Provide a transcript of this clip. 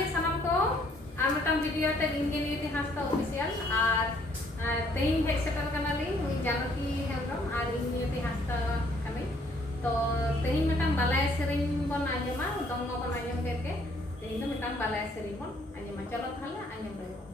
गे सनम को आर मिटम वीडियो ते इनगे नियति हासता ऑफिशियल और तेहिं हेज सेटल कना ली मुई जानकी हेम्ब्रम और इन नियति हासता कने तो तेहिं मिटम बालाय सेरिंग बन आंजमा दंग बन आंजम करके तेहिं तो मिटम बालाय सेरिंग बन आंजमा चलो थाले आंजम रे